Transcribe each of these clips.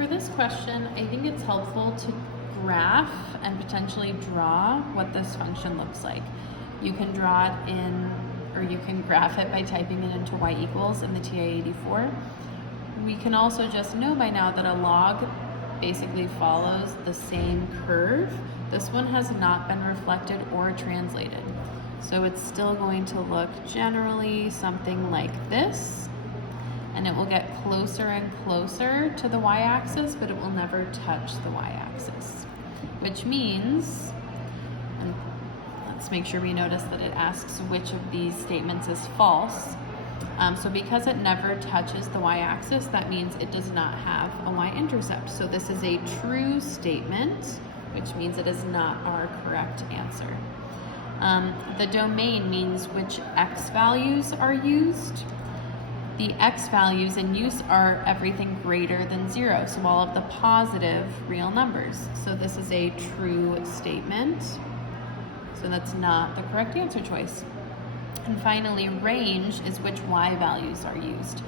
for this question, I think it's helpful to graph and potentially draw what this function looks like. You can draw it in, or you can graph it by typing it into y equals in the TI-84. We can also just know by now that a log basically follows the same curve. This one has not been reflected or translated. So it's still going to look generally something like this, and it will get closer and closer to the y-axis, but it will never touch the y-axis, which means, and let's make sure we notice that it asks which of these statements is false. So because it never touches the y-axis, that means it does not have a y-intercept. So this is a true statement, which means it is not our correct answer. The domain means which x values are used. The x values in use are everything greater than 0, so all of the positive real numbers. So this is a true statement, so that's not the correct answer choice. And finally, range is which y values are used.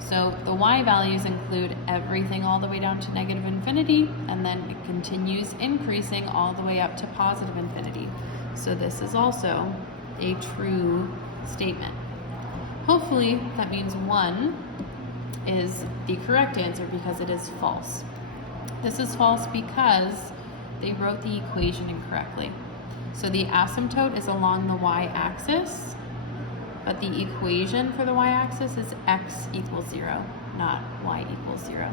So the y values include everything all the way down to negative infinity, and then it continues increasing all the way up to positive infinity. So this is also a true statement. Hopefully that means 1 is the correct answer because it is false. This is false because they wrote the equation incorrectly. So the asymptote is along the y-axis, but the equation for the y-axis is x equals 0, not y equals 0.